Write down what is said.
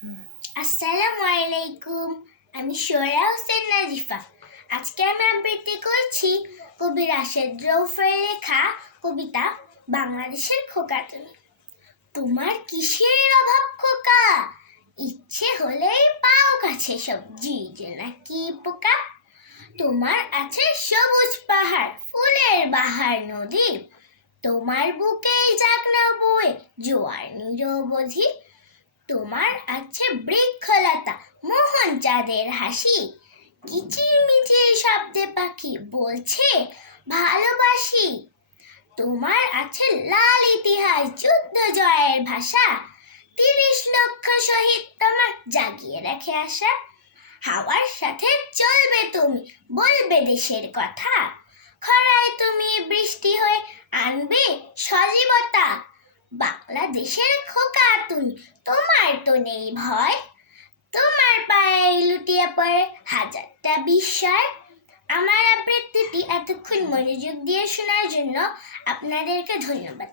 আসসালামু আলাইকুম। আমি সোহরা হোসেন নাজিফা। আজকে আমি আবৃত্তি করছি কবি রাশেদ রৌফের লেখা কবিতা বাংলাদেশের খোকা তুমি। তোমার কিসের অভাব খোকা, ইচ্ছে হলেই পাও কাছে সবজি যে নাকি পোকা। তোমার আছে সবুজ পাহাড়, ফুলের বাহার নদী, তোমার বুকেই যাক না বয়ে জোয়ার নিরবধি। তোমার আছে বৃক্ষলতা, মোহন চাঁদের হাসি, কিচিরমিচির শব্দে পাখি বলছে ভালোবাসি। তোমার আছে লাল ইতিহাস, যুদ্ধ জয়ের ভাষা, ৩০ লক্ষ শহীদ তোমার জাগিয়ে রাখে আশা। হাওয়ার সাথে চলবে তুমি, বলবে দেশের কথা, খরায় তুমি বৃষ্টি হয়ে আনবে সজীবতা। বাংলাদেশের খোকা তুমি, তোমার তো নেই ভয়, তোমার পায়ে লুটিয়ে পড়ে হাজারটা বিস্ময়। আমার আবৃত্তিটি এতক্ষণ মনোযোগ দিয়ে শোনার জন্য আপনাদেরকে ধন্যবাদ।